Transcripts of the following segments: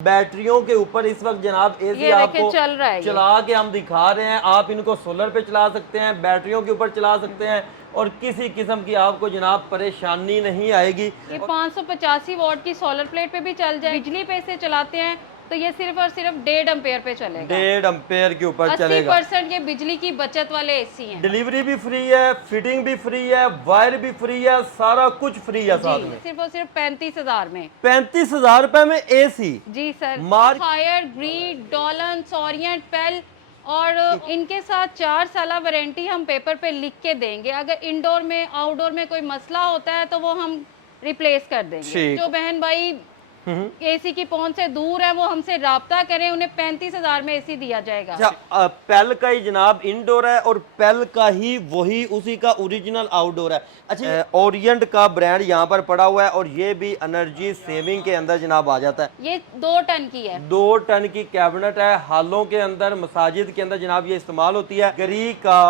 बैटरियों के ऊपर इस वक्त जनाब एसी आपको चल रहा है, चला के हम दिखा रहे हैं। आप इनको सोलर पे चला सकते हैं, बैटरियों के ऊपर चला सकते हैं और किसी किस्म की आपको जनाब परेशानी नहीं आएगी। ये 585 वॉट की सोलर प्लेट पे भी चल जाए। बिजली पे से चलाते हैं तो ये सिर्फ और सिर्फ 1.5 एम्पेयर पे चलेगा। 1.5 एम्पेयर के ऊपर चलेगा। 80% ये बिजली की बचत वाले एसी हैं। डिलीवरी भी फ्री है, फिटिंग भी फ्री है, वायर भी फ्री है, सारा कुछ फ्री है साथ में। सिर्फ और सिर्फ 35,000 में। 35,000 रुपए में एसी। जी सर। मार्क फायर, ग्रीड, डॉलन, सोरियंट, पेल और इनके साथ 4 साल वारंटी हम पेपर पे लिख के देंगे। अगर इंडोर में आउटडोर में कोई मसला होता है तो वो हम रिप्लेस कर देंगे। जो बहन भाई एसी की पहुंच से दूर है वो हमसे राब्ता करें, उन्हें 35,000 में एसी दिया जाएगा। अच्छा, पेल का ही जनाब इंडोर है और पेल का ही वही उसी का ओरिजिनल आउटडोर है। अच्छा, ओरिएंट का ब्रांड यहाँ पर पड़ा हुआ है और ये भी एनर्जी सेविंग के अंदर जनाब आ जाता है। ये 2 टन की है। 2 टन की कैबिनेट है। हालों के अंदर, मसाजिद के अंदर जनाब ये इस्तेमाल होती है। गरी का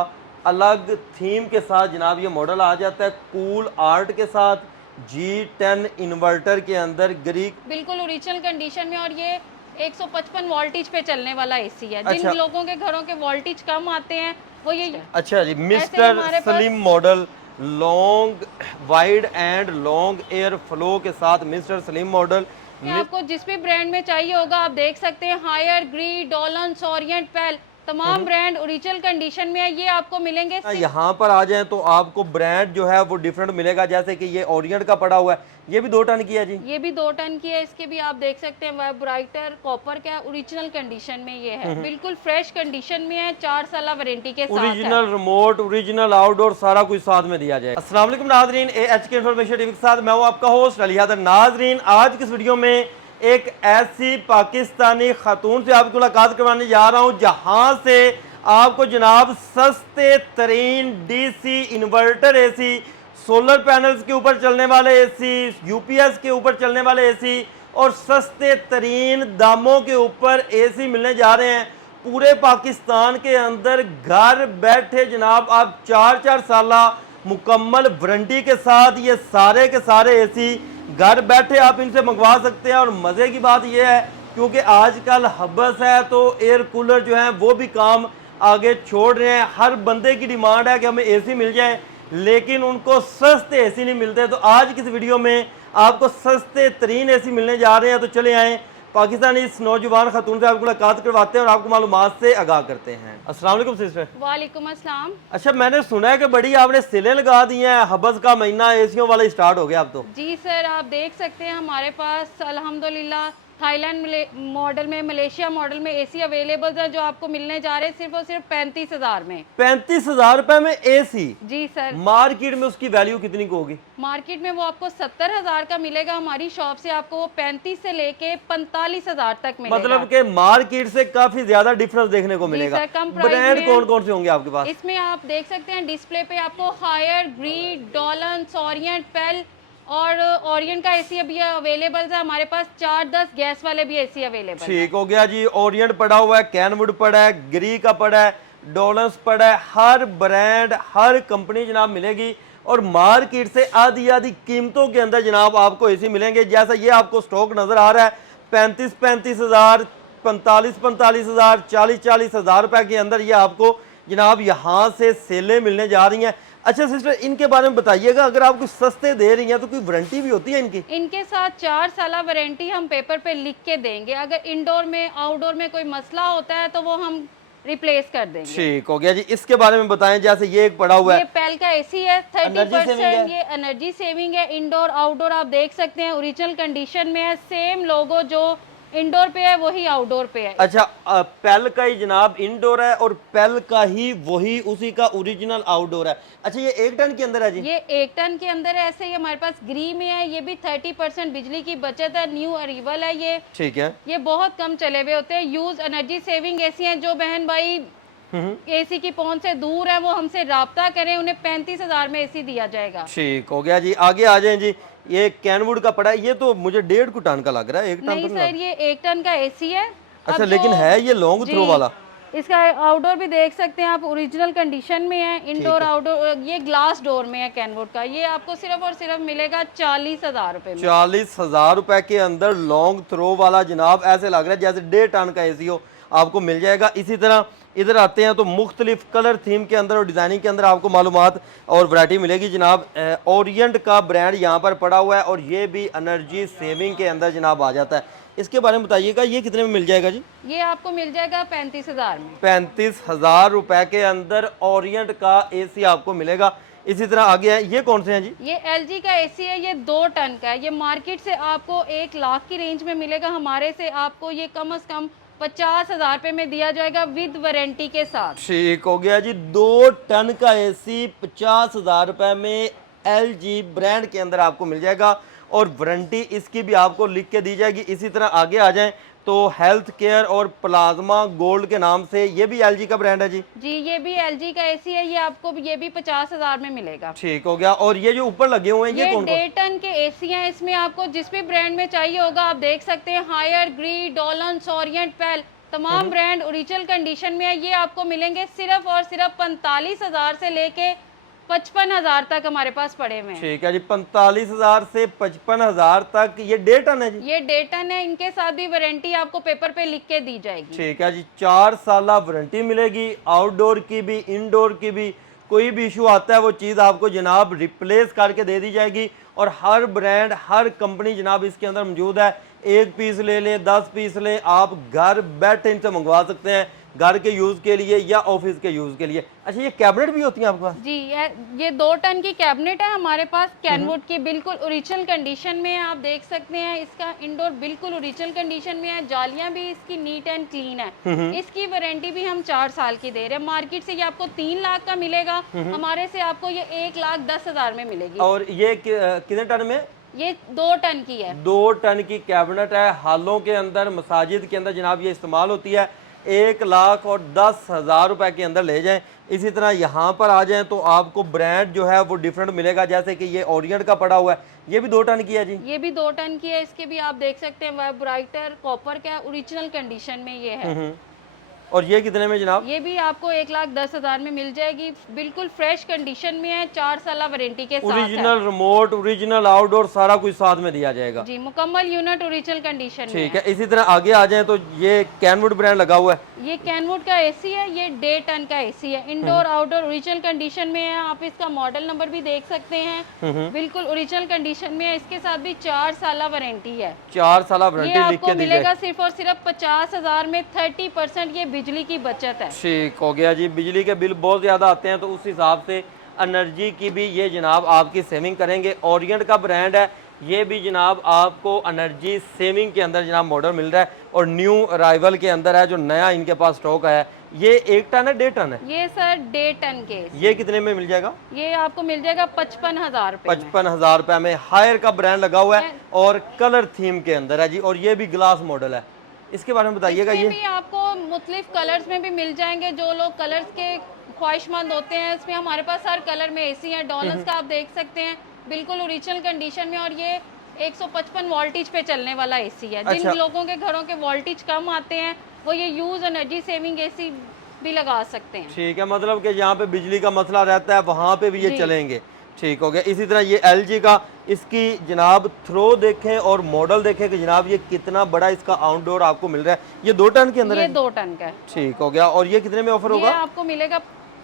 अलग थीम के साथ जनाब ये मॉडल आ जाता है, कूल आर्ट के साथ, G10 इन्वर्टर के अंदर गरी बिल्कुल ओरिजिनल कंडीशन में। और ये 155 वोल्टेज पे चलने वाला एसी है। अच्छा। जिन लोगों के घरों के वोल्टेज कम आते हैं वो ये अच्छा जी, mister slim model, long wide and long air flow के साथ मिस्टर सलीम मॉडल। आपको जिस भी ब्रांड में चाहिए होगा आप देख सकते हैं। हायर, ग्री, डॉलन, सोरियंट, पेल तमाम ब्रांड ओरिजिनल कंडीशन में है। ये आपको मिलेंगे। यहाँ पर आ जाएं तो आपको ब्रांड जो है वो डिफरेंट मिलेगा। जैसे कि ये ओरिएंट का पड़ा हुआ है, ये भी 2 टन की है जी। ये भी 2 टन की है। इसके भी आप देख सकते हैं वेब ब्राइटर कॉपर का ओरिजिनल कंडीशन में ये है। बिल्कुल फ्रेश कंडीशन में है, 4 साल वारंटी के साथ। ओरिजिनल रिमोट, ओरिजिनल आउटडोर, सारा कुछ साथ में दिया जाए। अस्सलाम वालेकुम नाजरीन, AHK इन्फॉर्मेशन टीवी के साथ मैं हूँ आपका होस्ट अली हैदर। नाजरीन, आज की इस वीडियो में एक ऐसी पाकिस्तानी खातून से आपको मुलाकात करवाने जा रहा हूँ जहाँ से आपको जनाब सस्ते तरीन DC inverter AC, solar panels के ऊपर चलने वाले एसी, UPS के ऊपर चलने वाले एसी और सस्ते तरीन दामों के ऊपर एसी मिलने जा रहे हैं। पूरे पाकिस्तान के अंदर घर बैठे जनाब आप 4-4 साल मुकम्मल वारंटी के साथ ये सारे के सारे एसी घर बैठे आप इनसे मंगवा सकते हैं। और मज़े की बात यह है क्योंकि आजकल हबस है तो एयर कूलर जो है वो भी काम आगे छोड़ रहे हैं। हर बंदे की डिमांड है कि हमें एसी मिल जाए, लेकिन उनको सस्ते एसी नहीं मिलते। तो आज की इस वीडियो में आपको सस्ते तरीन एसी मिलने जा रहे हैं। तो चले आए पाकिस्तानी इस नौजवान खातून से आपको मुलाकात करवाते हैं और आपको मालूमात से आगाह करते हैं। अस्सलाम वालेकुम सिस्टर। वालेकुम अस्सलाम। अच्छा, मैंने सुना है कि बड़ी आपने सेलें लगा दी हैं, हबस का महीना एसियों वाला स्टार्ट हो गया अब तो। जी सर, आप देख सकते हैं हमारे पास अल्हम्दुलिल्लाह थाईलैंड मॉडल में, मलेशिया मॉडल में एसी अवेलेबल है जो आपको मिलने जा रहे हैं सिर्फ और सिर्फ 35,000 में। 35,000 रुपए में एसी? जी सर। मार्केट में उसकी वैल्यू कितनी को होगी? मार्केट में वो आपको 70,000 का मिलेगा। हमारी शॉप से आपको वो 35 से लेके 45,000 तक मिलेगा। मतलब के मार्केट से काफी ज्यादा डिफरेंस देखने को मिलेगा। ब्रांड कौन कौन से होंगे आपके पास? इसमें आप देख सकते हैं डिस्प्ले पे आपको हायर, ग्रीड, डॉलन, सोरियंट, पेल और ओरिएंट का एसी अभी अवेलेबल है हमारे पास। 4-10 गैस वाले भी एसी अवेलेबल। ठीक हो गया जी। ओरिएंट पड़ा हुआ है, कैनवुड पड़ा है, ग्री का पड़ा है, डॉलन्स पड़ा है। हर ब्रांड, हर कंपनी जनाब मिलेगी और मार्केट से आधी आधी कीमतों के अंदर जनाब आपको एसी मिलेंगे। जैसा ये आपको स्टॉक नजर आ रहा है, 35-35 हज़ार, 45-45 हज़ार, 40-40 हज़ार रुपए के अंदर ये आपको जनाब यहाँ से सेलें मिलने जा रही हैं। अच्छा सिस्टर, इनके बारे में बताइएगा, अगर आप कुछ सस्ते दे रही हैं तो कोई वारंटी भी होती है इनकी? इनके साथ 4 साल वारंटी हम पेपर पे लिख के देंगे। अगर इंडोर में आउटडोर में कोई मसला होता है तो वो हम रिप्लेस कर देंगे। ठीक हो गया जी। इसके बारे में बताएं। जैसे ये एक पड़ा हुआ है, ये पेल का एसी है, 30% ये एनर्जी सेविंग है। इंडोर आउटडोर आप देख सकते हैं, ओरिजिनल कंडीशन में है। सेम लोगो जो इंडोर पे है वही आउटडोर पे है। अच्छा, पेल का ही जनाब इंडोर है और पेल का ही वही उसी का ओरिजिनल आउटडोर है। अच्छा, ये 1 टन के अंदर है जी? ये 1 टन के अंदर है। ऐसे ही हमारे पास ग्री में है, ये भी 30% बिजली की बचत है। न्यू अरीवल है ये। ठीक है। ये बहुत कम चले हुए होते हैं। यूज एनर्जी सेविंग एसी है। जो बहन भाई एसी की पहुंच से दूर है वो हमसे राब्ता करें, उन्हें 35,000 में एसी दिया जाएगा। ठीक हो गया जी। आगे आ जाए जी। ये कैनवुड का पड़ा है, ये तो मुझे 1.5 टन का लग रहा है। 1 टन नहीं तो सर, ये 1 टन का एसी है। अच्छा, लेकिन है ये लॉन्ग थ्रो वाला? इसका आउटडोर भी देख सकते हैं आप, ओरिजिनल कंडीशन में है। इंडोर आउटडोर ये ग्लास डोर में है कैनवुड का। ये आपको सिर्फ और सिर्फ मिलेगा 40,000 रुपए में। 40,000 रुपए के अंदर लॉन्ग थ्रो वाला जनाब, ऐसे लग रहा है जैसे 1.5 टन का एसी हो, आपको मिल जाएगा। इसी तरह इधर आते हैं तो मुख्तलिफ कलर थीम के अंदर और डिज़ाइनिंग के अंदर आपको मालूमात और वैरायटी मिलेगी जनाब। ओरिएंट का ब्रांड यहाँ पर पड़ा हुआ है और ये भी एनर्जी सेविंग के अंदर जनाब आ जाता है। इसके बारे में बताइएगा, ये कितने में मिल जाएगा जी? ये आपको मिल जाएगा 35,000 में। 35,000 रुपए के अंदर ओरिएंट का एसी आपको मिलेगा। इसी तरह आगे है, ये कौन से हैं जी? ये LG का एसी है, ये 2 टन का है। ये मार्केट से आपको 1 लाख की रेंज में मिलेगा, हमारे से आपको ये कम से कम 50,000 रुपए में दिया जाएगा विद वारंटी के साथ। ठीक हो गया जी, 2 टन का एसी 50,000 रुपए में LG ब्रांड के अंदर आपको मिल जाएगा और वारंटी इसकी भी आपको लिख के दी जाएगी। इसी तरह आगे आ जाएं तो हेल्थ केयर और प्लाज्मा गोल्ड के नाम से, ये भी LG का ब्रांड है जी? जी, ये भी LG का एसी है। ये आपको ये भी 50,000 में मिलेगा। ठीक हो गया। और ये जो ऊपर लगे हुए हैं ये कौन 1.5 टन के एसी हैं। इसमें आपको जिस भी ब्रांड में चाहिए होगा आप देख सकते हैं, हायर, ग्री, डॉलन्स, ओरिएंट, पेल, तमाम ब्रांड ओरिजिनल कंडीशन में है। ये आपको मिलेंगे सिर्फ और सिर्फ 45,000 से लेके 55,000 तक हमारे पास पड़े हुए हैं। ठीक है जी, 45,000 से 55,000 तक। ये 1.5 टन है जी? ये 1.5 टन है। इनके साथ भी वारंटी आपको पेपर पे लिख के दी जाएगी। ठीक है जी, 4 साल वारंटी मिलेगी, आउटडोर की भी इंडोर की भी। कोई भी इशू आता है वो चीज़ आपको जनाब रिप्लेस करके दे दी जाएगी। और हर ब्रांड हर कंपनी जनाब इसके अंदर मौजूद है। 1 पीस ले ले, 10 पीस ले, आप घर बैठे इनसे मंगवा सकते हैं, घर के यूज़ के लिए या ऑफिस के यूज़ के लिए। अच्छा, ये कैबिनेट भी होती हैं आपके पास? जी, ये 2 टन की कैबिनेट है हमारे पास, कैनवुड की, बिल्कुल ओरिजिनल कंडीशन में है। आप देख सकते हैं इसका इंडोर बिल्कुल ओरिजिनल कंडीशन में है। जालियां भी इसकी नीट एंड क्लीन है। इसकी वारंटी भी हम 4 साल की दे रहे हैं। मार्केट से ये आपको 3 लाख का मिलेगा, हमारे से आपको ये 1,10,000 में मिलेगी। और ये कितने टन में? ये 2 टन की है। 2 टन की कैबिनेट है। हालों के अंदर, मसाजिद के अंदर जनाब ये इस्तेमाल होती है। 1,10,000 रुपए के अंदर ले जाएं। इसी तरह यहाँ पर आ जाएं तो आपको ब्रांड जो है वो डिफरेंट मिलेगा। जैसे कि ये ओरिएंट का पड़ा हुआ है, ये भी 2 टन की है जी? ये भी 2 टन की है। इसके भी आप देख सकते हैं वेब ब्राइटर कॉपर का ओरिजिनल कंडीशन में ये है। और ये कितने में जनाब? ये भी आपको 1,10,000 में मिल जाएगी, बिल्कुल फ्रेश कंडीशन में है, 4 साल वारंटी के साथ है। ओरिजिनल रिमोट, ओरिजिनल आउटडोर सारा कुछ साथ में दिया जाएगा जी। मुकम्मल यूनिट ओरिजिनल कंडीशन में। ठीक है। इसी तरह आगे आ जाएं तो ये कैनवुड ब्रांड लगा हुआ है। ये कैनवुड का एसी है। ये 1.5 टन का एसी है। इंडोर आउटडोर ओरिजिनल कंडीशन में है। आप इसका मॉडल नंबर भी देख सकते हैं, बिल्कुल ओरिजिनल कंडीशन में है। इसके साथ भी 4 साल वारंटी है। 4 साल ये वारंटी लिख आपको के दी मिलेगा जाएगी। सिर्फ और सिर्फ 50,000 में। 30% ये बिजली की बचत है। ठीक हो गया जी। बिजली के बिल बहुत ज़्यादा आते हैं तो उस हिसाब से एनर्जी की भी ये जनाब आपकी सेविंग करेंगे। ओरिएंट का ब्रांड है, ये भी जनाब आपको एनर्जी सेविंग के अंदर जनाब मॉडल मिल रहा है और न्यू अराइवल के अंदर है, जो नया इनके पास स्टॉक है। ये 1 टन है 1.5 टन है? ये सर 1.5 टन के। ये कितने में मिल जाएगा? ये आपको मिल जाएगा 55,000 रुपए। 55,000 रुपए में। हायर का ब्रांड लगा हुआ है और कलर थीम के अंदर है जी। और ये भी ग्लास मॉडल है, इसके बारे में बताइएगा। ये भी आपको मुख्तलिफ कलर्स में भी मिल जाएंगे। जो लोग कलर्स के ख्वाहिशमंद होते हैं, इसमें हमारे पास हर कलर में एसी है। डॉलर्स का आप देख सकते हैं, बिल्कुल ओरिजिनल कंडीशन में। और ये 155 वोल्टेज पे चलने वाला एसी है। अच्छा। जिन लोगों के घरों के वोल्टेज कम आते हैं वो ये यूज एनर्जी सेविंग एसी भी लगा सकते हैं। ठीक है, मतलब कि जहाँ पे बिजली का मसला रहता है वहाँ पे भी ये चलेंगे। ठीक हो गया। इसी तरह ये LG का, इसकी जनाब थ्रो देखें और मॉडल देखें कि जनाब ये कितना बड़ा इसका आउटडोर आपको मिल रहा है। ये 2 टन के अंदर ये है? 2 टन का है। ठीक हो गया। और ये कितने में ऑफर होगा? ये आपको मिलेगा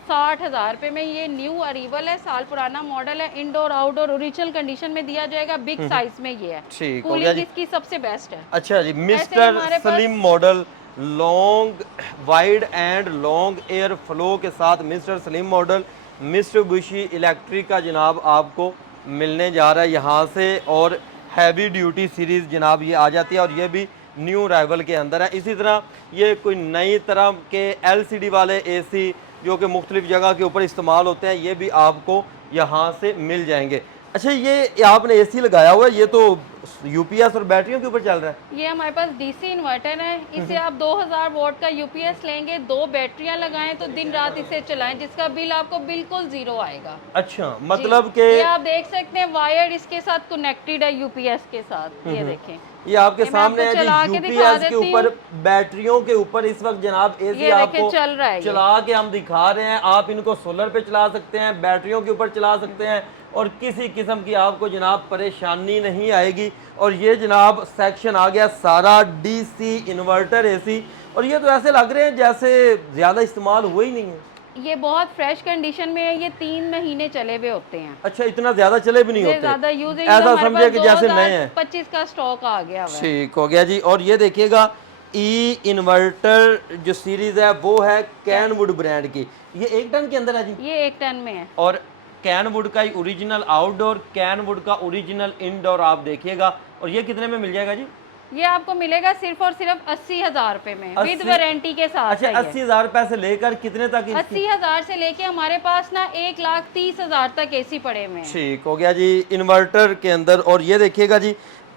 60,000 रुपए में। ये न्यू अरीवल है, साल पुराना मॉडल है। इंडोर आउटडोर ओरिजिनल कंडीशन में दिया जाएगा। बिग साइज में ये है। ठीक हो गया जी। इसकी सबसे बेस्ट है। अच्छा जी, mister slim model, long wide and long air flow के साथ mister slim model Mitsubishi electric का जनाब आपको मिलने जा रहा है यहाँ से। और हैवी ड्यूटी सीरीज़ जनाब ये आ जाती है और ये भी न्यू अराइवल के अंदर है। इसी तरह ये कोई नई तरह के LCD वाले AC जो कि मुख्तलिफ जगह के ऊपर इस्तेमाल होते हैं, ये भी आपको यहाँ से मिल जाएंगे। अच्छा, ये आपने एसी लगाया हुआ है, ये तो यूपीएस और बैटरियों के ऊपर चल रहा है। ये हमारे पास डीसी इन्वर्टर है, इसे आप 2000 वोल्ट का यूपीएस लेंगे, 2 बैटरियां लगाएं तो दिन रात इसे चलाएं, जिसका बिल आपको बिल्कुल जीरो आएगा। अच्छा, मतलब कि ये आप देख सकते हैं वायर इसके साथ कनेक्टेड है यूपीएस के साथ, ये देखें। ये आपके सामने है चला जी, के दिखा यूपीएस के देती ऊपर हूँ। बैटरियों के ऊपर इस वक्त जनाब एसी ये आपको देखें चल रहा है, ये चला के हम दिखा रहे हैं। आप इनको सोलर पे चला सकते हैं, बैटरियों के ऊपर चला सकते हैं और किसी किस्म की आपको जनाब परेशानी नहीं आएगी। और ये जनाब सेक्शन आ गया सारा डीसी इन्वर्टर एसी, और ये तो ऐसे लग रहे हैं जैसे ज़्यादा इस्तेमाल हुए ही नहीं है। ये बहुत फ्रेश कंडीशन में है, ये 3 महीने चले हुए होते हैं। अच्छा, इतना ज्यादा चले भी नहीं ये होते, ज्यादा यूज ऐसा समझे कि जैसे नए हैं। 25 का स्टॉक आ गया हुआ है। ठीक हो गया जी। और ये देखिएगा ई इन्वर्टर जो सीरीज है वो है कैनवुड ब्रांड की, ये 1 टन के अंदर है जी। ये 1 टन में है। और कैनवुड का ही ओरिजिनल आउटडोर, कैनवुड का ओरिजिनल इनडोर आप देखिएगा। और ये कितने में मिल जाएगा जी? ये आपको मिलेगा सिर्फ और सिर्फ 80,000 रुपए में, विद 80 वारंटी के साथ। अच्छा, 80,000 रुपए से लेकर कितने तक? 80,000 से लेके हमारे पास ना 1,30,000 तक एसी पड़े हुए हैं। ठीक हो गया जी इन्वर्टर के अंदर। और ये देखिएगा जी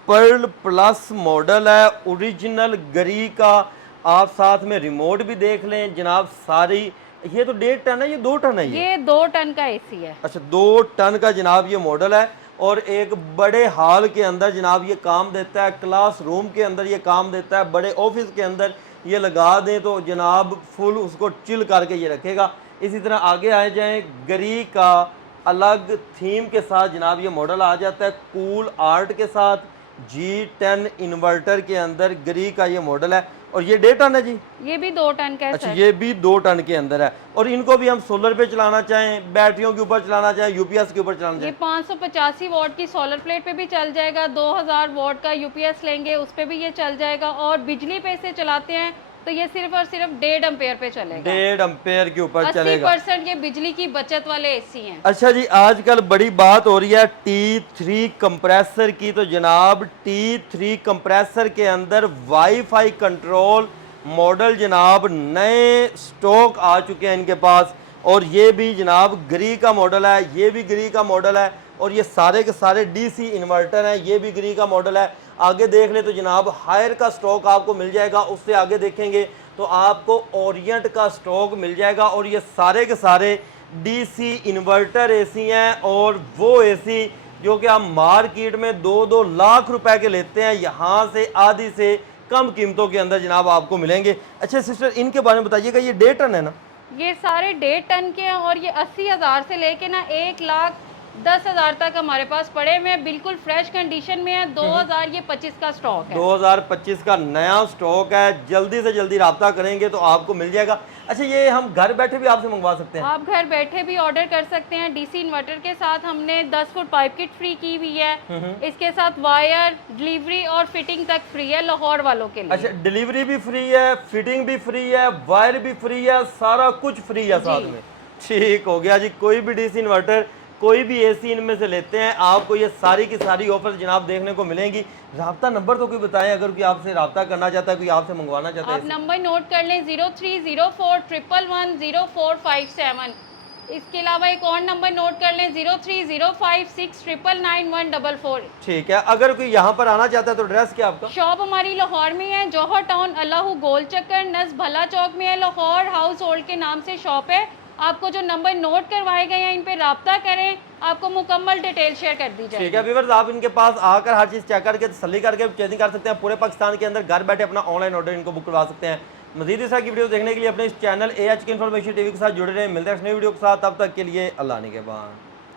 पर्ल प्लस मॉडल है, ओरिजिनल गरी का। आप साथ में रिमोट भी देख लें जनाब सारी। ये तो 1.5 टन है, ये 2 टन है? ये 2 टन का एसी है। अच्छा, 2 टन का जनाब ये मॉडल है। और एक बड़े हॉल के अंदर जनाब ये काम देता है, क्लास रूम के अंदर ये काम देता है, बड़े ऑफिस के अंदर ये लगा दें तो जनाब फुल उसको चिल करके ये रखेगा। इसी तरह आगे आ जाएं, गरी का अलग थीम के साथ जनाब ये मॉडल आ जाता है, कूल आर्ट के साथ। G10 इन्वर्टर के अंदर गरी का ये मॉडल है। और ये 1.5 टन है जी? ये भी 2 टन का है। अच्छा, ये भी 2 टन के अंदर है। और इनको भी हम सोलर पे चलाना चाहें, बैटरियों के ऊपर चलाना चाहें, यूपीएस के ऊपर चलाना ये चाहें, 585 वॉट की सोलर प्लेट पे भी चल जाएगा, 2000 वॉट का यूपीएस लेंगे उस पे भी ये चल जाएगा। और बिजली पे से चलाते हैं तो ये सिर्फ और सिर्फ 1.5 एम्पेयर पे चलेगा। 1.5 एम्पेयर के ऊपर चलेगा। 80% ये बिजली की बचत वाले एसी हैं। अच्छा जी, आजकल बड़ी बात हो रही है T3 कंप्रेसर की। तो जनाब T3 कंप्रेसर के अंदर वाईफाई कंट्रोल मॉडल जनाब नए स्टॉक आ चुके हैं इनके पास। और ये भी जनाब गरी का मॉडल है, ये भी गरी का मॉडल है। और ये सारे के सारे डीसी इन्वर्टर हैं, ये भी गरी का मॉडल है। आगे देख ले तो जनाब हायर का स्टॉक आपको मिल जाएगा। उससे आगे देखेंगे तो आपको ओरिएंट का स्टॉक मिल जाएगा। और ये सारे के सारे डीसी इन्वर्टर एसी हैं। और वो एसी जो कि आप मार्केट में 2-2 लाख रुपए के लेते हैं, यहाँ से आधी से कम कीमतों के अंदर जनाब आपको मिलेंगे। अच्छा सिस्टर, इनके बारे में बताइएगा, ये 1.5 टन है ना? ये सारे 1.5 टन के हैं और ये 80,000 से लेके ना 1,10,000 तक हमारे पास पड़े हुए हैं, बिल्कुल फ्रेश कंडीशन में है। 2025 का स्टॉक है। 2025 का नया स्टॉक है। जल्दी से जल्दी रब्ता करेंगे तो आपको मिल जाएगा। अच्छा, ये हम घर बैठे भी आपसे मंगवा सकते हैं? आप घर बैठे भी ऑर्डर कर सकते हैं। डीसी इन्वर्टर के साथ हमने 10 फुट पाइप किट फ्री की हुई है। इसके साथ वायर, डिलीवरी और फिटिंग तक फ्री है लाहौर वालों के लिए। अच्छा, डिलीवरी भी फ्री है, फिटिंग भी फ्री है, वायर भी फ्री है, सारा कुछ फ्री है साथ में। ठीक हो गया जी। कोई भी डीसी इन्वर्टर, कोई भी एसी इनमें से लेते हैं, आपको ये सारी की सारी ऑफर जनाब देखने को मिलेंगी। राब्ता नंबर तो कोई बताएं, अगर कोई आपसे राब्ता करना चाहता है, कोई आपसे मंगवाना चाहता है। आप नंबर नोट कर लें 0304110457। इसके अलावा एक और नंबर नोट कर लें 0305699144। ठीक है। अगर कोई यहाँ पर आना चाहता है तो एड्रेस क्या आपका? शॉप हमारी लाहौर में है, जौहर टाउन अल्लाहू गोल चक्कर नज़ भला चौक में है। लाहौर हाउस होल्ड के नाम से शॉप है। आपको जो नंबर नोट करवाए गए हैं इन पे राब्ता करें, आपको मुकम्मल डिटेल शेयर कर दी जाएगी। ठीक है व्यूअर्स, आप इनके पास आकर हर चीज़ चेक करके तसल्ली करके चेंजिंग कर सकते हैं। पूरे पाकिस्तान के अंदर घर बैठे अपना ऑनलाइन ऑर्डर इनको बुक करवा सकते हैं। मज़ीद इस तरह की वीडियो देखने के लिए अपने इस चैनल AHK इन्फॉर्मेशन टीवी के साथ जुड़े रहें। मिलते हैं नेक्स्ट नई वीडियो के साथ, तब तक के लिए अल्लाह ने के बाद।